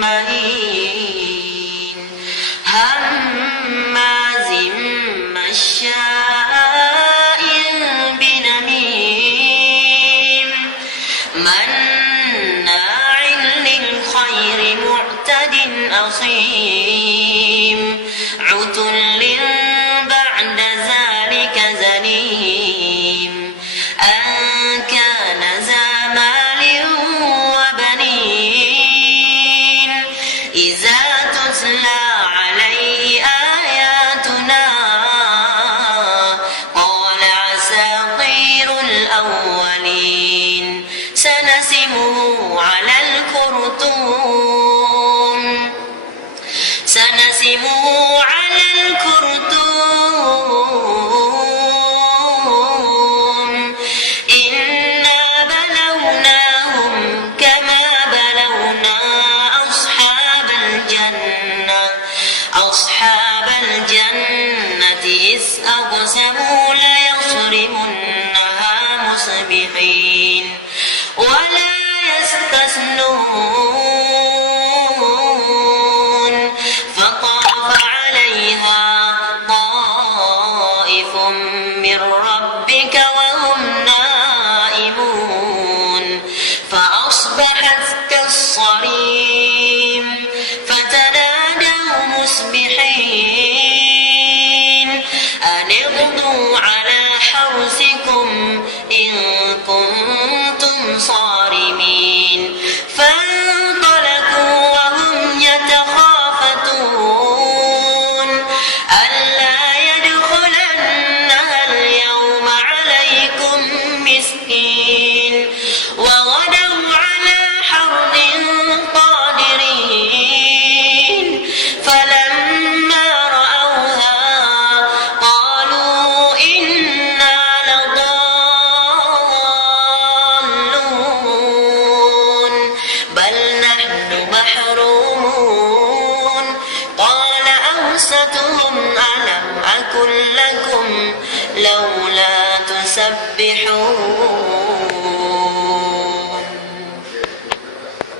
مهين هماز مشاء بنميم مناع للخير معتد أثيم عتل بعد ذلك زنيم أن كان ذا مال وبنين إذا تتلى عليه آياتنا قال أساطير الأولين سنسمه على الخرطوم إنا بلوناهم كما بلونا أصحاب الجنة إذ أقسموا ليصرمنها مصبحين ولا يستثنون فطاف عليها طائف من ربك وهم نائمون فأصبحت كالصريم فتنادوا مصبحين أن اغدوا على حرثكم إن كنتم صارمين فانطلقوا وهم يتخافتون ألا يدخلنها اليوم عليكم مسكين وغدوا على حرد قادرين فلما رأوها قالوا إنا لضالون بل نحن محرومون قال أوسطهم ألم أقل لكم لولا تسبحون